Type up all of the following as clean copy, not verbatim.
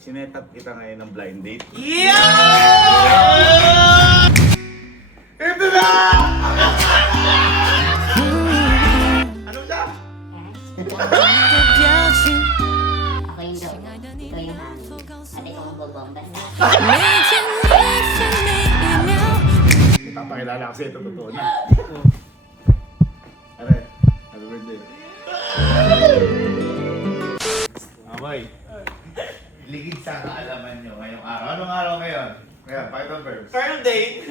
Sinetap kita ngayon ng blind date. Yeah! Ito na! Ano siya? Ako yung daw. Ikaw yung hangin. At ikaw ang bobombas. Ipapakilala kasi ito totoo na. Are, happy birthday. Abay. Ligid sa kaalaman nyo ngayong araw. Anong araw ngayon? Ngayon, pakita ang verbs. Firm date.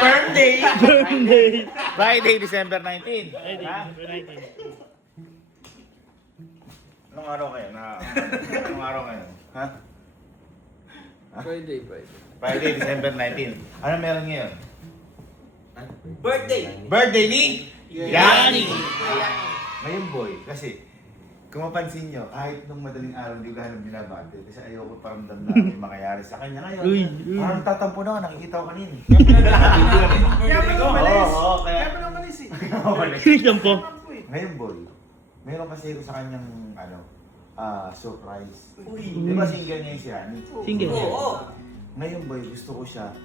Firm date. Firm day. Friday, December 19. Friday, Ha? December 19. Anong araw ngayon? Anong araw ngayon? Ha? Friday. Friday, December 19. Ano meron ngayon? Birthday. Birthday ni? Yani. Ngayon boy, kasi kung mapansin nyo, kahit nung madaling araw hindi ko ganun binabati kasi ayoko paramdam na may mangyayari sa kanya ngayon. Uy. Parang tatampo na ako, nakikita ko kanina. Kaya pa nang malis. Oo, kaya... Kaya pa nang malis eh. Kinig po. Ngayon boy, meron kasi ako sa kanyang surprise. Uy. Di ba single niya yung si Hani? Single. Oo. Ngayon boy, gusto ko siya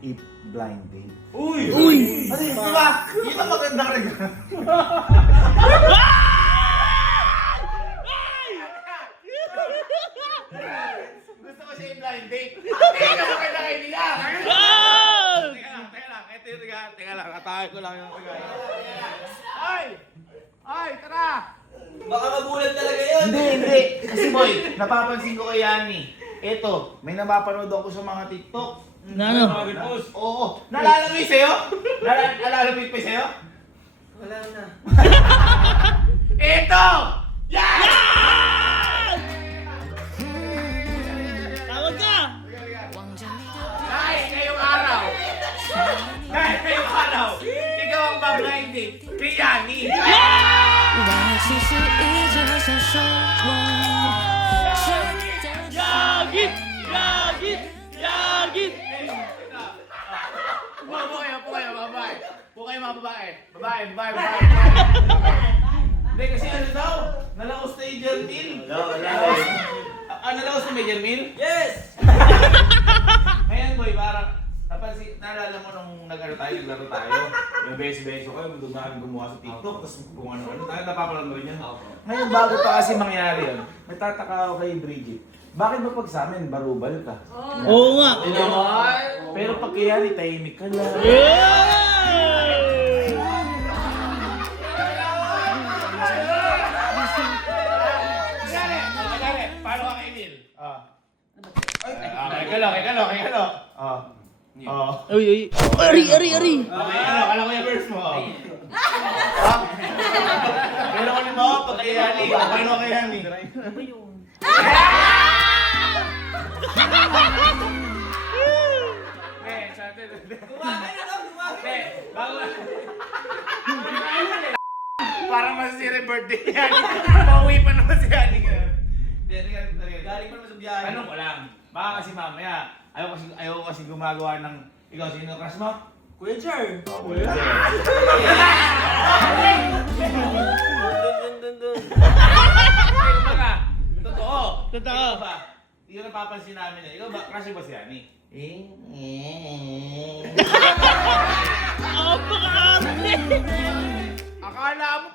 i-blind date. Uy. Ano yun, di ba? Yun ang magandang regalo. Gusto ko siya i-blind date. Hindi ka maganda kayo nila. Teka lang. Ito yung regalo. Teka lang, atake ko lang yung regalo. Ay, tara! Baka mabulag talaga yun. Hindi. Kasi boy, napapansin ko kay Yani. Eto, may napapanood ako sa mga TikTok. Na ano? Oo. Naalala mo yung sa'yo? Naalala mo yung sa'yo? Wala na. Eto! Yan! Tawag ka! Dahil ngayong araw, ikaw ang bablind date kay Yani. Yagit! Yagit! Yagit! Po kayo, babae. Po kayo mga babae. Babae. Hindi kasi ano daw, nalaos na yung Jermil. Nalaos na may Jermil? Yes! Ngayon boy, parang naalala mo nung naglaro tayo. Yung beso-beso kayo, dumaan gumawa sa TikTok, tapos kung ano-ano. Napapanood mo rin yan. Ngayon, bago pa kasi mangyari yun, nagtataka ako kay Bridget. Bakit ba pag sa amin, barubal ka? Oo nga. Pero pag kaya ni tahimik ka lang. Yay! Paano ka kay Neil? Kay Kalo. Uy. Ari! Alam ko yung verse mo. Pero kung mo, pag kay Yani, paano kay Yani? Parang masasira yung birthday ni Yani. Pauwi pa naman si Yani. Galing pa naman sa biyahe. Tanong ko lang, baka kasi mamaya, ayaw kasi gumagawa ng, ikaw sino crush mo? Kuya Char. Dun. Kumbaga, totoo. Totoo. Ikaw ba? Yun ang napapansin namin na, ikaw ba, crush mo ba si Yani? Apaka-arte! Akala mo,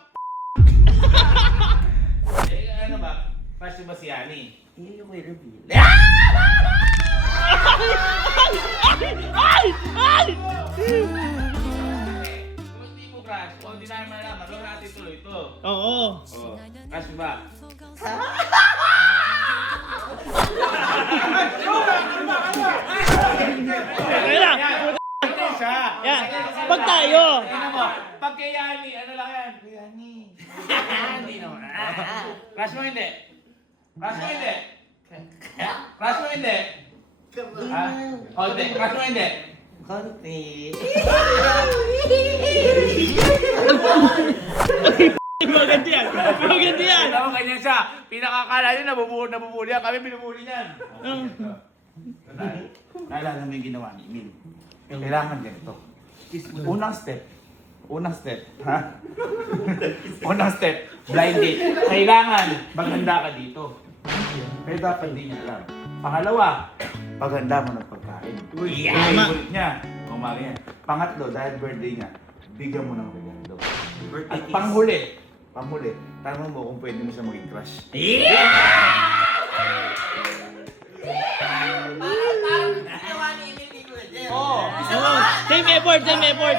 ano ba, crush mo ba si Yani? Hindi ko i-reveal. Ay! Kung hindi mo crush, kung hindi namin malaman, huwag natin tuloy ito. Oo. Oh, crush mo ba? Kaya lang. Hindi siya. Yan. Pag tayo. Tingnan mo, pag kay Yani, ano lang yan? Kay Yani. Hindi naman. Crush mo hindi? Crush mo hindi? Crush mo hindi? Ha? O hindi, crush mo hindi? Konti. Maganda yan. Alam mo, ganyan siya. Pinakakala niya, nabubuli yan. Kami binubuli niyan. Naalala mo yung ginawa ni Emil. Kailangan ganito. Unang step, ha? Unang step, blind date. Kailangan maganda ka dito. Pero dapat hindi niya alam. Pangalawa, paghanda mo ng pagkain. Uy, Yung tama. favorite niya, kumari niya. Pangatlo, dahil birthday niya, bigyan mo ng regalo. At panghuli, tanong mo kung pwede mo siya maging crush. Oo. Same effort, same effort.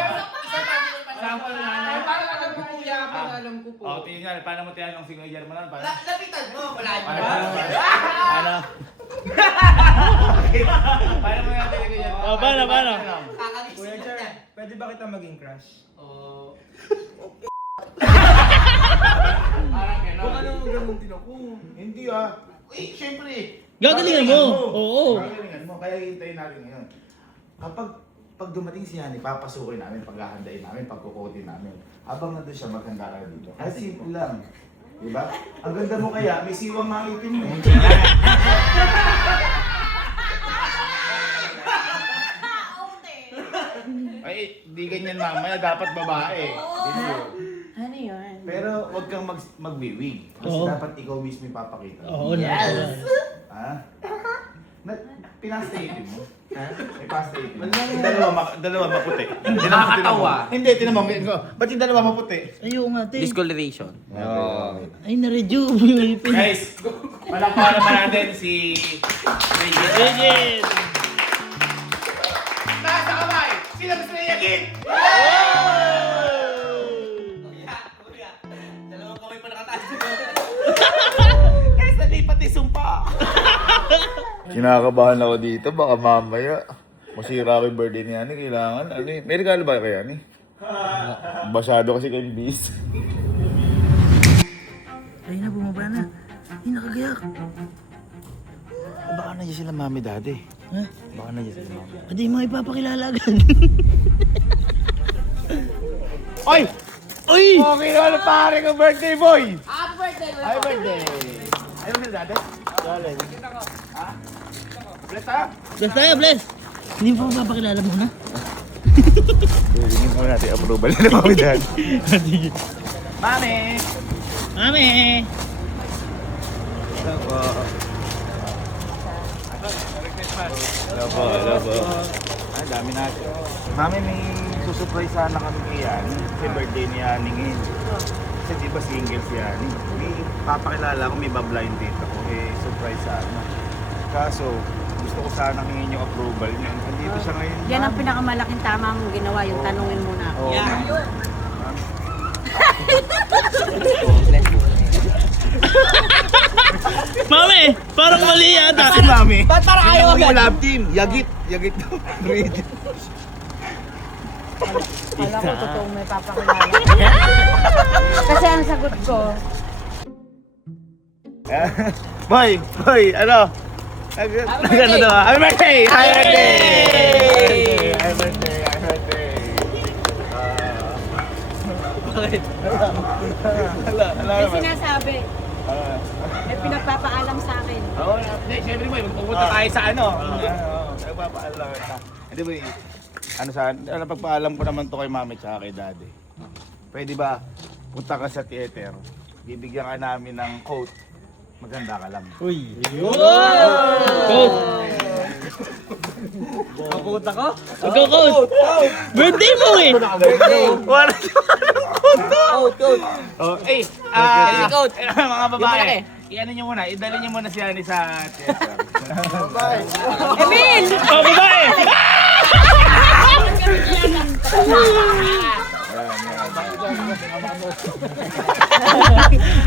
Sample na ano? Parang alam ko kuya, parang alam ko po. Oh, tingnan, paano mo tinanong si Kuya Germanan? Paano? Lapitan mo, malayo ba? Paano? Paano mo natin Kuya Germanan? Oh, paano? Kakalis Kuya mo Jer, yan. pwede ba kita maging crush? Oh. Parang gano'n. Baka naman ganun din ako. Hindi ah. Eh, syempre. Gagalingan mo. Oo. Gagalingan mo. Kaya hintayin natin ngayon. Pag dumating si Yani, papasukin namin, paghahandain namin, pagkukutin namin. Habang nandun siya, maghanda ka na dito. Kasi simple lang. Diba? Ang ganda mo kaya, may siwang mga ipin mo. Ay, di ganyan mamaya, dapat babae. Ano yun? Pero wag kang magwiwig. Kasi Oo. dapat ikaw mismo yung papakita. Oo na. Ha? Pinastayipin mo? Ha? May pastayipin mo? Dalawa. Dalawa maputi. Nakakatawa. Hindi, tinamang ko. Ba't yung dalawa maputi? Ayaw nga, te. Discoloration. Ay, na-rejuve yung ipin. Guys, palakpakan naman natin si Regis. Regis! Nasa kamay! Sino gusto niyagin? Kuya, dalawang kamay pa nakataas. Guys, nalipat yung sumpa. Kinakabahan ako dito, baka mamaya masira ko yung birthday ni Yani, kailangan, ano eh, may regalo ba kay Yani? Basado kasi kay Bis. Ay na, bumaba na. Ay, nakagayak. Baka na sila mami daddy. Ha? Baka na sila mami. Hindi mo ipapakilala agad. Oy! Uy! Okay na pare ko birthday boy! Happy birthday, boy! Happy birthday! Ayaw na dati? Dali. Ha? Bless ha? Bless tayo, bless! Hindi mo pa mapapakilala muna? Hingin mo natin approval na mami daddy. Sige. Mami! Mami! Hello po. Hello po, hello po. Ay, dami natin. Mami, may susurprise sana kami kay Yani. Kasi birthday ni Yani ngayon. Kasi di ba single si Yani? May papakilala ko, may bablind date ako. Eh, surprise sana. Kaso, gusto ko sana hingin yung approval niya. Andito siya ngayon. Yan ang pinakamalaking tama mong ginawa, yung tanungin muna ako. Oh, Yeah. ma'am. Mami! Parang mali yata. Si Mami. Ba't parang ayaw Sino agad? yung love team? Yagit. Yagit daw. Read. Kala ko totoong may papakilala. Kasi ang sagot ko, Boy, ano? Ano daw? Happy birthday! Happy birthday! Happy birthday! Happy birthday! may sinasabi, may pinagpapaalam sa akin. Oo, hindi, syempre boy, magpupunta tayo sa ano? Nagpapaalam ka. Hindi boy, pagpaalam ko naman to kay mami at kay daddy. Pwede ba, punta ka sa theater, bibigyan ka namin ng coat, maganda ka lang. Uy! Coach! Maputa ko? Go, coach! Birthday mo eh! Wala Coach! Oh, coat. mga babae, Yung malaki. i-ano nyo muna, idali nyo muna si Yani sa theater. Emil! Oh, babae!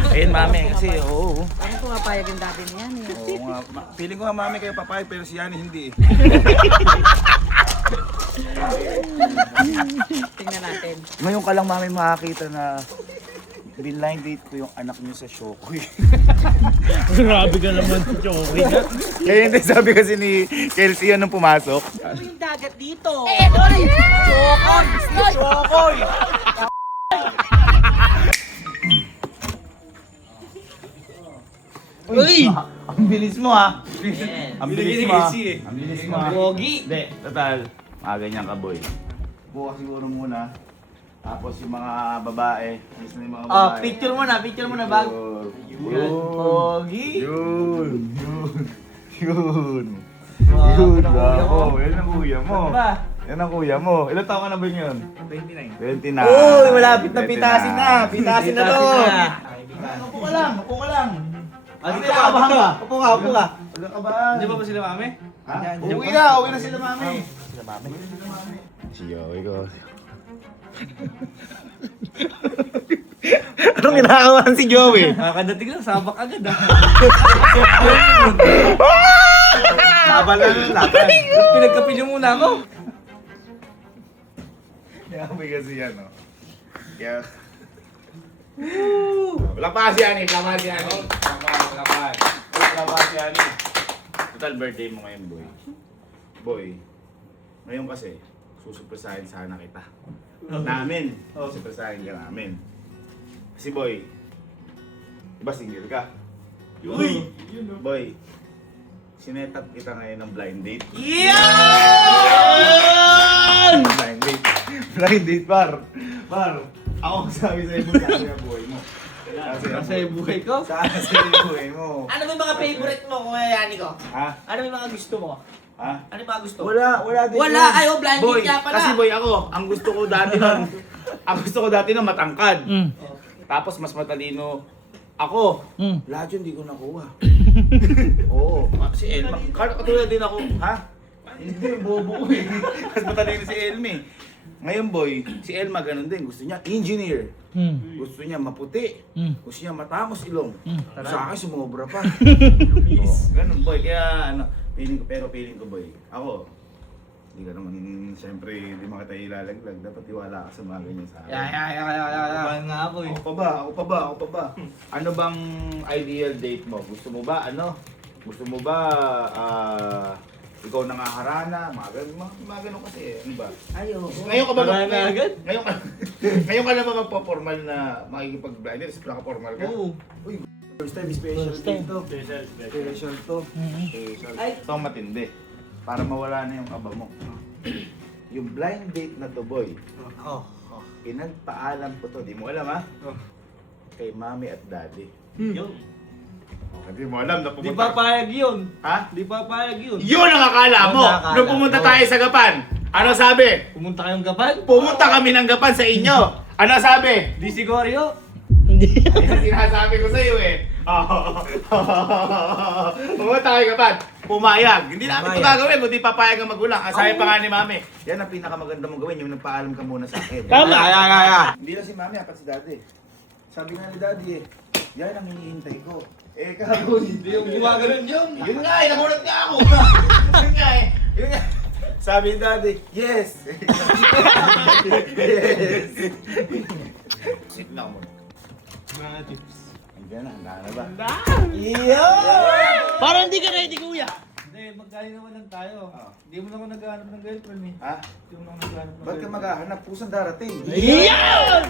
Ayun mami, kasi oo. Ano pumapayag yung dati niyan eh. Oo nga, feeling ko nga mami kayo papayag pero si Yani hindi eh. Tingnan natin. Ngayon ka lang mami makakita na blind date ko yung anak niyo sa Shokoy. Grabe ka naman si Choki. Kaya hindi sabi kasi ni Kelsey nung pumasok. Ano yung dagat dito? Shokoy! Uy! Ang bilis mo ha. Yan. Ang bilis mo ha. Ang bilis mo ha. Pogi. Hindi, total. Mga ganyan ka boy. Bukas siguro muna. Tapos yung mga babae. Ayos na yung mga babae. Oh, picture mo na, bag. Yun. Pogi. Yun. Wow, Yun. ang kuya mo. Bravo. Yan ang kuya mo. Ano ba? Yan ang kuya mo. Ilan taon ka na ba yun? 29. 29. Uy, malapit na pitasin na. Pitasin na to. Upo ka lang. Upo ka lang. Hindi ka kabahan ka. Upo ka. Wala ka ba? Di ba sila mami? Ha? Uwi na. Uwi na sila mami. Si Joey ko. Anong kinakabahan si Joey? Nakakadating lang, sabak agad ah. Laban na lang laban. Pinagkapilyo muna ako. Yamoy kasi yan, no? Kaya... Wala pa si Ani, wala pa si Ani. Wala pa si Ani. Total birthday mo ngayon, boy. Boy, ngayon kasi, susupresahin sana kita. Namin. Susupresahin ka namin. Kasi boy, diba single ka? Uy! Boy, sinetap kita ngayon ng blind date. Blind date. Blind date, par. Ako sabi sa'yo mo kasi ang buhay mo. Kasi buhay ko. Sana sa'yo yung buhay mo. Ano ba yung mga favorite mo, Kuya Yani ko? Ha? Ano yung mga gusto mo? Ha? Ano yung mga gusto? Wala din Wala, yun. ayaw, blind Boy, date nga pala. kasi boy ako, ang gusto ko dati nun matangkad. Mm. Tapos mas matalino ako. Mm. Lahat yun di ko nakuha. Oo. Si Elma, katulad din ako. Ha? Hindi, bobo ko eh. Mas matalino si Elma eh. Ngayon boy, si Elma ganun din. Gusto niya engineer. Mm. Gusto niya maputi. Mm. Gusto niya matangos ilong. Mm. Sa akin sumobra pa. Oo, ganun boy. Kaya ano, feeling ko boy. Ako, hindi ka naman, siyempre, hindi mo kita ilalaglag. Dapat tiwala ka sa mga ganyan sa akin. Kabahan nga ako eh. Ako pa ba? Ano bang ideal date mo? Gusto mo ba, Gusto mo ba, ikaw nangaharana? Mga ganun kasi, ano ba? Ayaw. Ngayon ka ba Harana agad? Ngayon ka na ba magpa-formal na makikipag-blind date? Kasi naka-formal ka? Oo. Uy, first time, special First time. dito. Special to. Mm. Special. Ay. Ito ang matindi. Para mawala na yung kaba mo. Yung blind date na to, boy. Oh. Pinagpaalam ko to. Di mo alam, ha? Kay mami at daddy. Yun. Hindi mo alam na Di pumunta. papayag yun. Ha? Di papayag yun. Yun ang akala mo! Yun ang akala Nung pumunta mo. tayo sa Gapan, ano sabi? Pumunta kayong gapan? Pumunta kami ng Gapan sa inyo. Ano sabi? Di siguryo. Hindi. Yan sinasabi ko sa iyo eh. Pumunta kayo Gapan. Pumayag. Hindi namin ito Pumayag. gagawin, kundi papayag ang magulang. Ang sabi pa nga ni mami, yan ang pinakamaganda mong gawin, yung nagpaalam ka muna sa akin. Tama. Hindi lang si mami, apat si daddy. Sabi nga ni daddy eh, yan ang hinihintay ko. Eh, kagoy. Hindi yung gumagano'n yun. Yun nga eh, nagulat nga ako. Yun nga eh. Yun nga. Sabi ni daddy, yes. Yes. Sit na ako muna. Mga tips. Andiyan na, handa na ba? Parang hindi ka ready, kuya. Hindi, magkain naman lang tayo. Ah. Hindi mo na ako naghahanap ng girlfriend eh. Ha? Hindi mo na ako naghahanap ng Ba't ka maghahanap? Pusang darating. Yan!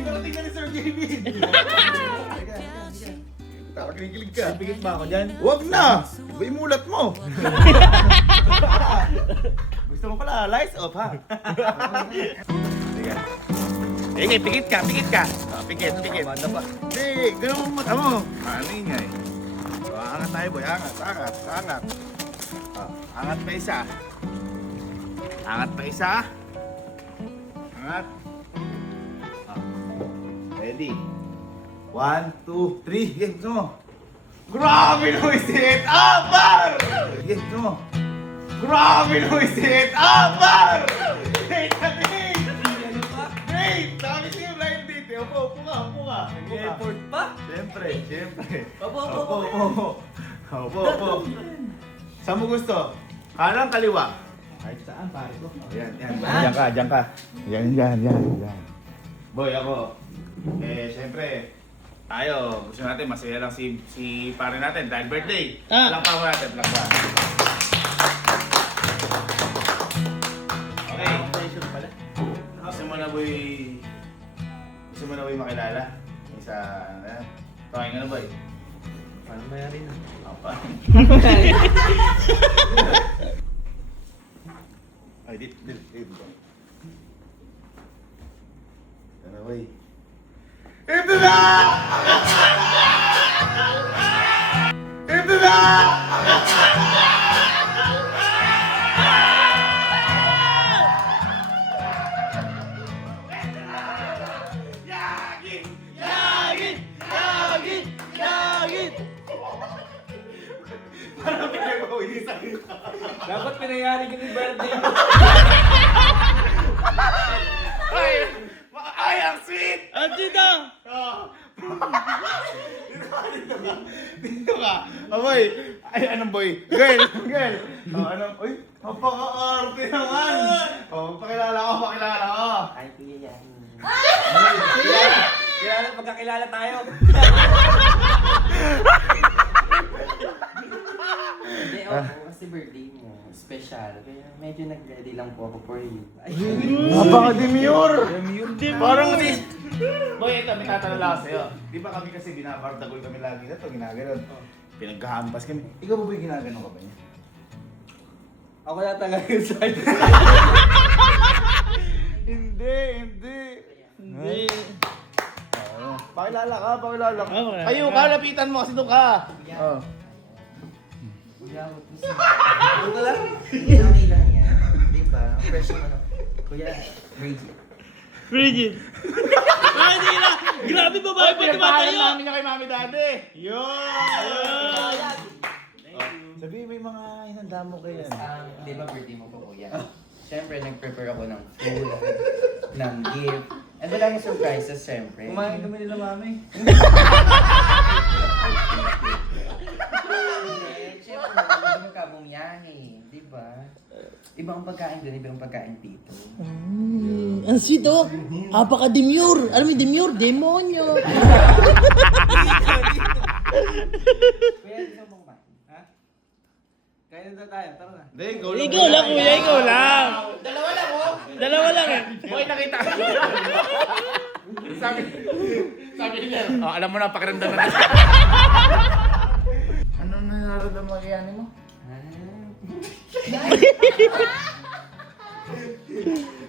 Darating na ni Sir JB. Kilig ka. Pigit ba ako dyan? Huwag na! Iba yung mulat mo. Gusto mo pala, lights off ha? Sige. Sige, pikit ka. Pikit. Hindi, ganun mo mata mo. Ano yun nga eh. So, angat tayo boy, angat. Angat pa isa. Angat. Ready? 1, 2, 3. Game, gusto mo? Grabe no isit up, par! Game, gusto mo? Grabe no isit up, par! Great na din! Great! Sabi siya blind date. Upo ka. Nag-effort pa? Siyempre. Opo. Opo. Saan mo gusto? Kanan, kaliwa? Kahit saan, pare ko. Yan. Diyan ka. Yan. Boy, ako. Siyempre, tayo, gusto natin masaya lang si pare natin dahil birthday. Palakpakan mo natin, palakpakan. Okay. Gusto mo na boy makilala? Isa, tawagin ka na boy. Paano mayarin na? Apa? Ay, dito. Okay. Ito na! Ito na! Parang pinag-uwi sa akin. Dapat pinayari ka ni birthday mo. Ay, ang sweet! Ang dito! Dito ka. Oh, boy. Ay, anong boy? Girl. Oh, ano? Uy, napaka-arte naman. Oh, pakilala ko. Ay, kuya yan. Kaya pagkakilala tayo. Hindi, kasi birthday mo, special. Kaya medyo nag-ready lang po ako for you. Ay, Napaka-demure. Parang si... Boy, ito, may tatanong lang ako sa'yo. Di ba kami kasi binabardagol kami lagi na ito, ginaganon. Pinagkahampas kami. Ikaw ba boy, ginaganon ka ba niya? Ako na talaga yung side. Hindi. Pakilala ka. Okay. Kayo ka, lapitan mo kasi doon ka. Oh. kuya, huwag mo siya. Ano lang? Okay lang yan. Di ba? Fresh naman ako. Kuya, Reggie. Frigid! Ay, hindi na! Grabe babae pa tumatayo! namin niya kay mami dati. Yun! Sabi, may mga inanda mo kayo. Di ba birthday mo po, kuya? Siyempre, nag-prepare ako ng food, ng gift. And wala yung surprises, siyempre. Kumain kami nila mami. Hindi, siyempre, magiging ka bumiyahe. Di ba? Iba ang pagkain doon, iba ang pagkain dito. Ang sweet oh! Apaka-demure! Alam mo yung demure? Demonyo! Kuya, gusto mo kumain? Ha? Kain na tayo, tara na. Hindi, Ikaw lang kuya, ikaw lang! Dalawa lang eh! Boy, nakita. sabi niya, oh, alam mo na, pakiramdam na. Ano nararamdaman mo kay ani mo?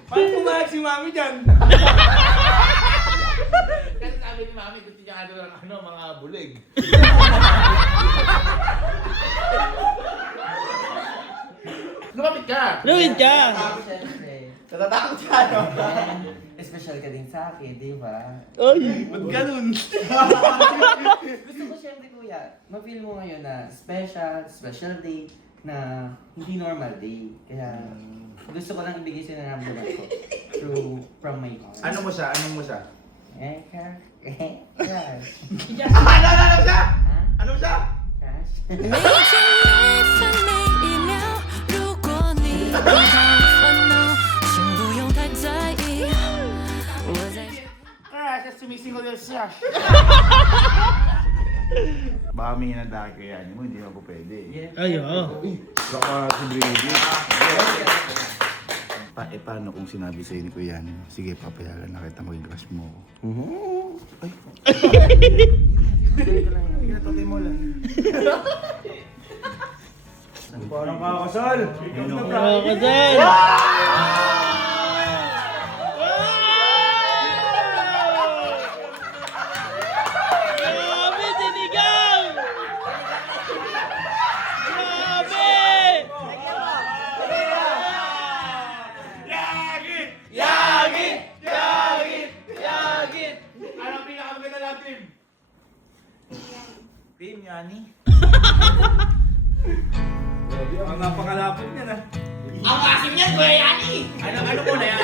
Paano pumayag si mami dyan? Kasi sabi ni mami, gusto niya mga bulig. Lumapit ka! Luwid ka! Siyempre. Natatakot siya, no? Special ka din sa akin, di ba? Ay! Ba't ganun? Gusto ko siyempre, kuya, ma-feel mo ngayon na special day na hindi normal day. Kaya gusto ko lang ibigay sa nararamdaman ko from my heart. Ano mo siya? Crush. Ano siya? Ha? Ano siya? Crush?每天每分每一秒，如果你遇到烦恼，请不用太在意。我在这。 Kasi sumisingol yung siya. Baka may hinanda kay ani mo, hindi mo po pwede. Yes. Ay, oo. Baka si Brady. Paano kung sinabi sa'yo ni Kuya Yanni mo? Sige, papayagan na kita maging crush mo. Ay. Sige na, tatay mo lang. Parang kakasal. Kasal! Grabe, sinigang! Grabe! Anong pinakamaganda lang, Tim? Tim, Yani. Ang napakalapit niya na. Ano muna yan?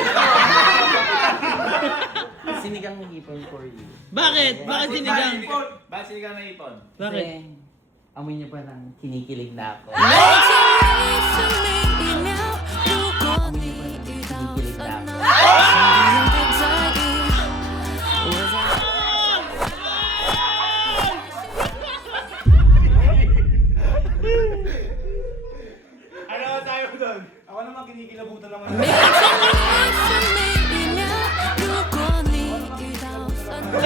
Sinigang ng ipon for you. Bakit? Bakit sinigang? Bakit sinigang na ipon? Bakit? Kasi amoy niya pa lang kinikilig na ako. 每天每分每一秒，如果你遇到烦恼，请不用太在意。我在。 Ano ba tayo doon? Ako naman kinikilabutan naman. 每天每分每一秒，如果你遇到烦恼，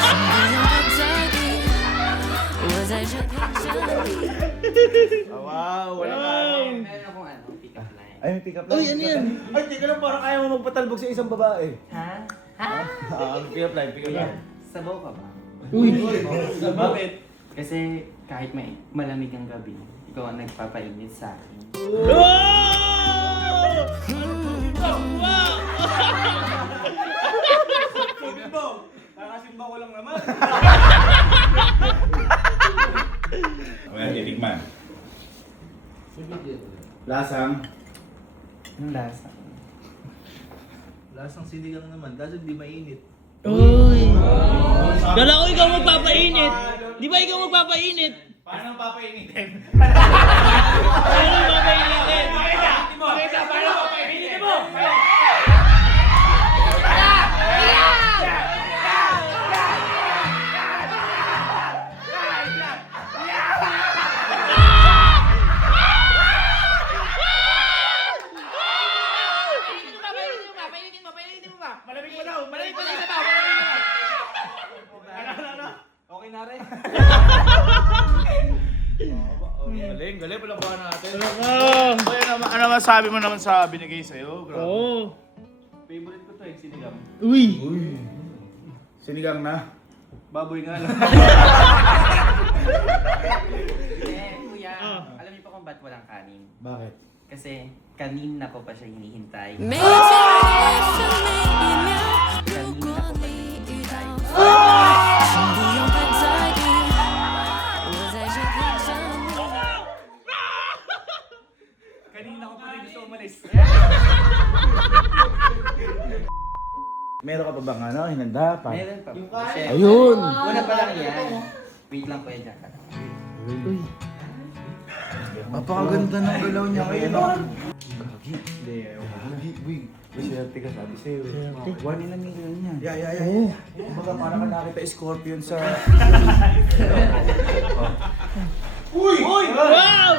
请不用太在意。我在这陪着你。 Wow, wala ka. Meron akong pick up line. Ay, may pick up Uy, ano yan? Ay, teka lang, parang ayaw mo magpatalbog sa isang babae. Ha? Pick up line, pick up line. Sabaw ka ba? Uy! Bakit? Kasi kahit may malamig ang gabi, ikaw ang nagpapainit sa akin. Sundo! Kakasimba ko lang naman. Well, titikman. Lasang. Ang lasa. Lasang sinigang naman, kaso hindi mainit. Uy! Kala ko ikaw magpapainit! Di ba ikaw magpapainit? Paano papainitin? Paano magpapainitin? Okay na rin. Galing, galing. Palabahan natin. Ah! Ano masabi mo naman sa binigay sa'yo? Grabe. Oo! Favorite ko to eh, sinigang. Uy! Sinigang na. Baboy nga lang. Kuya, alam niyo pa kung ba't walang kanin? Bakit? Kasi kanina ko pa siya hinihintay. 每天的分每一秒，如果你遇到风，请不用太在意，我在这陪着你。 Kanina ko pa rin gusto umalis. Meron ka pa bang ano? Hinanda pa? Meron pa. Kasi, Ayun! una pa lang yan. Wait lang kuya dyan ka. Napakaganda ng galaw niya ngayon. Hindi, ayoko. Swerte ka, sabi sa'yo. 1 million niya. Yeah. Kumbaga parang ka nakita scorpion sa... Uy! Wow!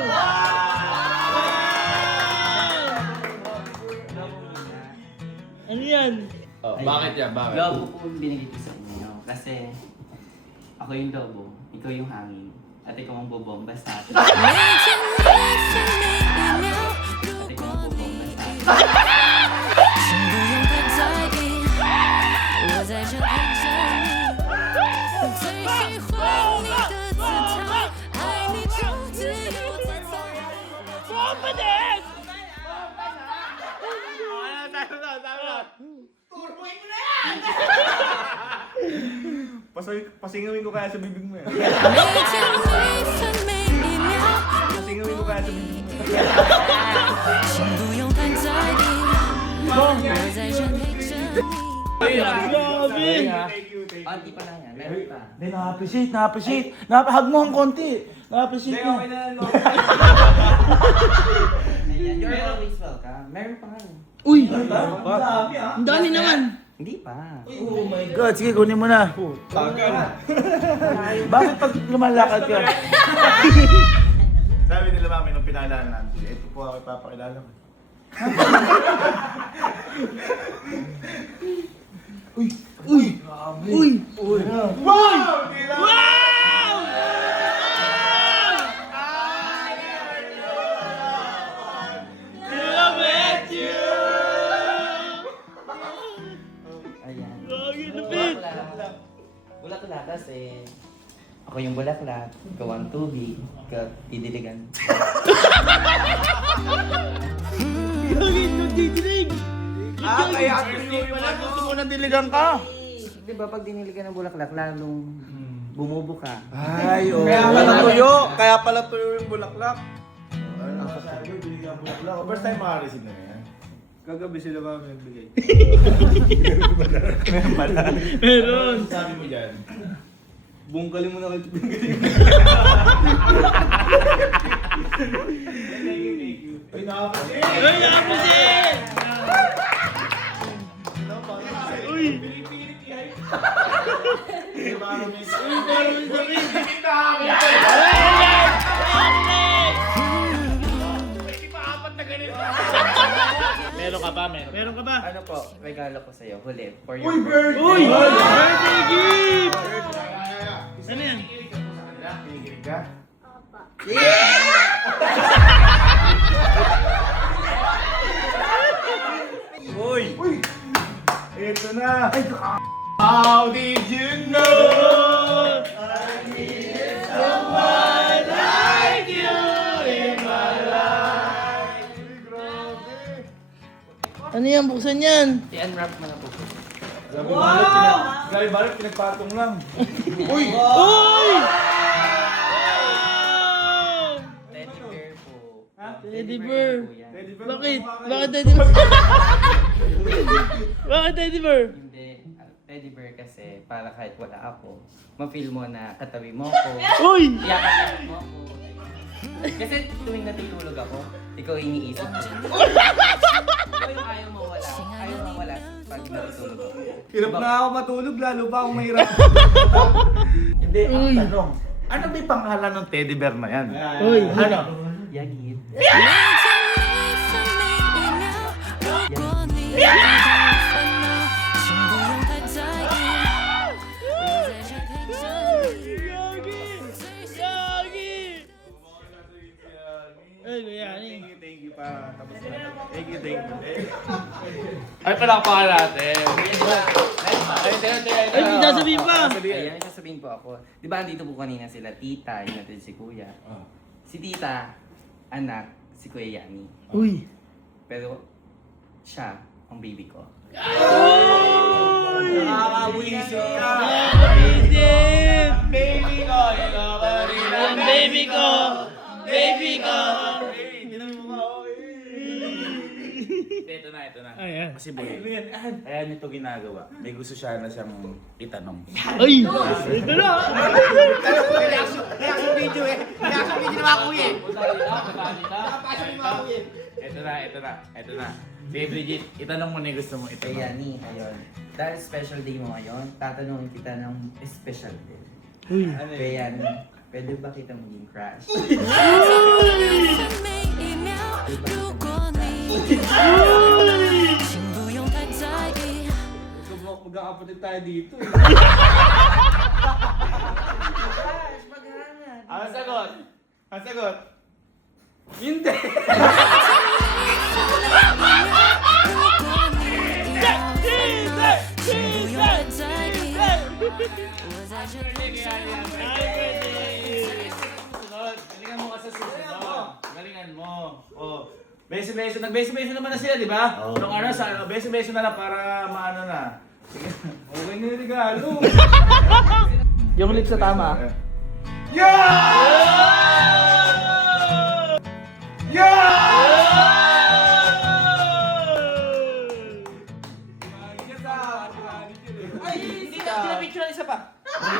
Ano yan? Bakit yan? Bakit? Lobo po yung binigay ko sa inyo. Kasi ako yung lobo, ikaw yung hangin. At ikaw ang bobomba sa atin. 每天的分每一秒， At ikaw ang bobomba sa atin. 请不用太在意，我在这陪着你。最喜欢你的姿态，爱你就自由自在。 Pasingawin ko kaya sa bibig mo eh. 每天每分每一秒， Pasingawin ko kaya sa bibig mo. 请不用太在意，我在这陪着你。 Grabe! Konti pa lang yan, meron pa. Hindi, na-appreciate. Hug mo ang konti. Na-appreciate Hindi, okay niya. na. No. Ayan, you're always welcome. Meron pa nga yun. Uy! Ang dami naman! Hindi pa. Oh my God, sige, kunin mo na. Bakit pag lumalakad ka? Sabi nila mami nung pinaalala namin, sige, ito po ako ipapakilala ko. Uy! Uy! Uy! Wow! Ayan. Lagi lupit! Bulaklak kasi ako yung bulaklak, ikaw ang tubig, ikaw didiligan. Lagi nagdidilig! Kaya pala gusto mo nang diligan ka. Di ba pag diniligan ng bulaklak, lalong bumubo ka. Ay, oo. Kaya pala tuyo yung bulaklak. Ang kasabi, binigyan ang bulaklak. First time makareceive na yan. Kagabi sila ba nagbigay? Meron! Ano sabi mo dyan? Bungkalin mo na kayo. Thank you. Ay, nakapasip! Uy! Nakapusin! Uy! Uy, parang may... Uy! Parang may sakit! Meron ka pa, meron. Meron ka ba? Ano po, regalo ko sa'yo, huli, for your Uy, bird! Uy! Birthday gift! Ano yan? Kinikilig ka? Uy! Uy! Ayun Ito na. How did you know? I needed someone like you in my life. Ano yan? Buksan yan. I-unwrap mo na po. Grabe balot, pinagpatong lang. Uy! Teddy bear po. Teddy bear. po yan. Bakit? Bakit teddy bear? Bakit teddy bear? Hindi. Teddy bear kasi para kahit wala ako, ma-feel mo na katabi mo ako. Uy! Iyakat mo ako. Kasi tuwing natutulog ako, ikaw iniisip ko. Ikaw yung ayaw mawala. Ayaw mawala pag natutulog ako. Hirap na ako matulog, lalo pa akong mahirap. Hindi, ang tanong. Ano ba yung pangalan ng teddy bear na yan? Uy! Ano? Yagit. 让生命一秒路过你，不用烦恼，请不用太在意，我在这陪着你。 Ay, kuya, ano yun? Thank you pa. Tapos na. Thank you. Ay, palakpakan natin. Ay, may sasabihin pa! Ayan, may sasabihin po ako. Di ba andito po kanina sila tita, yun natin si kuya. Si tita, anak, si kuya Yani. Uy! Pero siya, ang baby ko. Nakakabuisip ka. Nakakabisit! Baby ko, ikaw pa rin Ang baby ko! Baby ko! Ito na. Ayan. Kasi boy, kaya nito ginagawa. May gusto siya na siyang itanong. Ay! Ito na! Ito na. Sige, Bridget, itanong mo na yung gusto mo Kay itanong. Yani, ayun. Dahil special day mo ngayon, tatanungin kita ng special day. Uy! Kay Yani, pwede ba kita maging crush? 生命一秒路过你，请不用太在意。 Magkakapatid tayo dito eh. Ang sagot? Ang sagot? Hindi! 请不用太在意，我在这陪着你。 Susunod. Galingan mo ka sa susunod. Galingan mo. Oh. Beso-beso. Nag-beso-beso naman na sila, di ba? Nung ano, sa beso-beso na lang para maano na. Sige. Okay na yung regalo. Yung lips sa tama. Hindi na, pinapicture isa pa.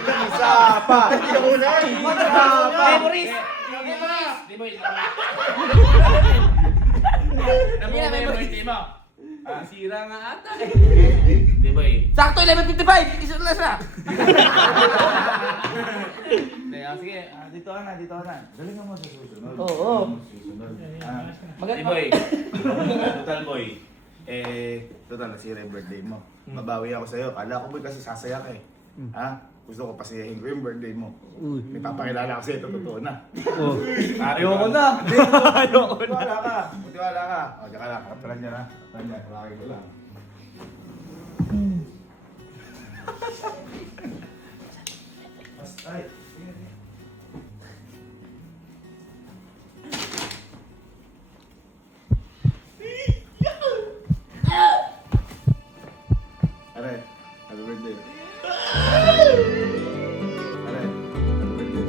Isa pa. Memories! Di ba yun? Nabuo mo yung birthday mo? Sira nga ata. Di ba eh? Sakto 11:55! Isa na siya! Sige, dito ka na. Galingan mo sa susunod. Oo. Susunod. Maganda. Di boy. Total boy. Total nasira yung birthday mo. Mabawi ako sa'yo. Kala ko boy kasi sasaya ka eh. Ha? Gusto ko pasiyahin ko yung birthday mo. May papakilala kasi ito, totoo na. Ayoko na. Mutiwala ka. O, diyan ka lang. Kapalan niya na. Laki ko lang. Ay. Aray, happy birthday. Aray, happy birthday.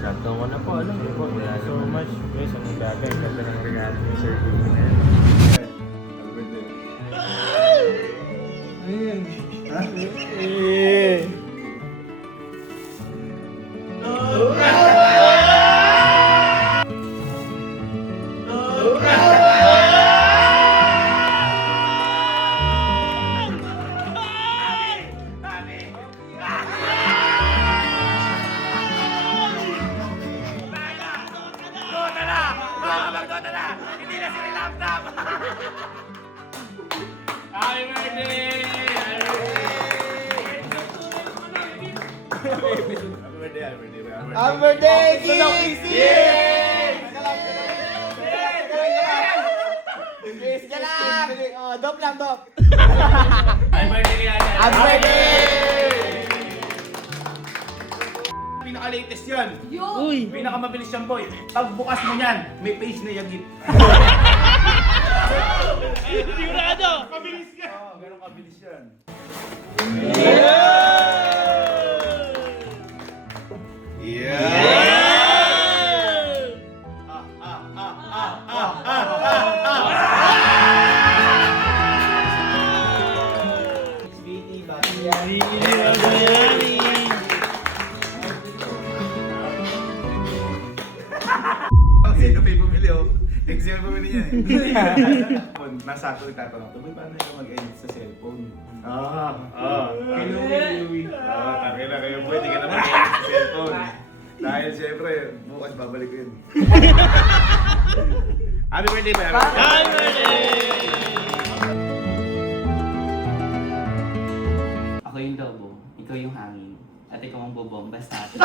Shoutout ko na po, alam mo po. Thank you so much. Guys, ang bagay. Ganda ng regalo ni Sir Jimmy na yan. Happy birthday. Ayun. Ha? Happy birthday! Happy birthday! Happy birthday, Kids! Yes ka lang! Oh, dop lang, dop! Happy birthday kay Ana. Happy birthday! Pinaka-latest yan. Uy! Pinaka-mabilis yan, boy. Pag bukas mo yan, may page na yagit. Sigurado! Mabilis ka. Oo, ganun kabilis yan. Sweetie, bakit yan? Sino pa yung bumili, oh? Sino yung bumili niya, eh. Nasa ako nagtatanong, "Tumoy, paano yung mag-edit sa cellphone?" Tangina kayo, pwede ka na mag-edit sa cellphone. Dahil siyempre, bukas babalik ko yun. Happy birthday, ba? Happy birthday! Ako yung lobo, ikaw yung hangin, at ikaw ang bobomba sa atin.